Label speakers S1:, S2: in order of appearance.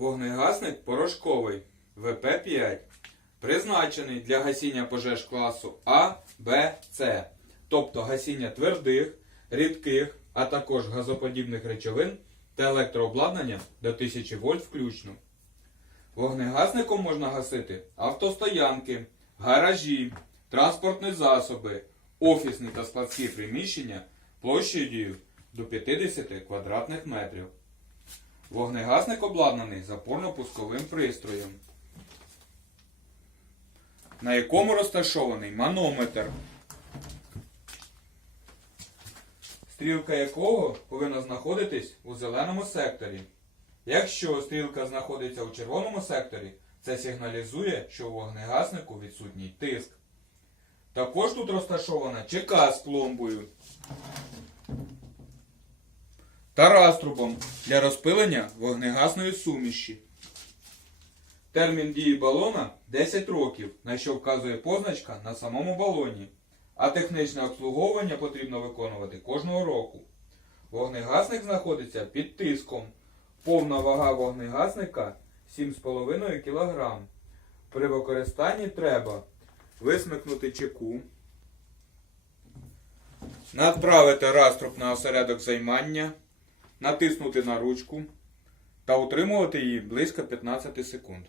S1: Вогнегасник порошковий ВП-5, призначений для гасіння пожеж класу А, Б, С, тобто гасіння твердих, рідких, а також газоподібних речовин та електрообладнання до 1000 вольт включно. Вогнегасником можна гасити автостоянки, гаражі, транспортні засоби, офісні та складські приміщення площею до 50 квадратних метрів. Вогнегасник обладнаний запорно-пусковим пристроєм, на якому розташований манометр, стрілка якого повинна знаходитись у зеленому секторі. Якщо стрілка знаходиться у червоному секторі, це сигналізує, що у вогнегаснику відсутній тиск. Також тут розташована ЧК з пломбою та раструбом для розпилення вогнегасної суміші. Термін дії балона 10 років, на що вказує позначка на самому балоні, а технічне обслуговування потрібно виконувати кожного року. Вогнегасник знаходиться під тиском. Повна вага вогнегасника 7,5 кг. При використанні треба висмикнути чеку, направити раструб на осередок займання, натиснути на ручку та утримувати її близько 15 секунд.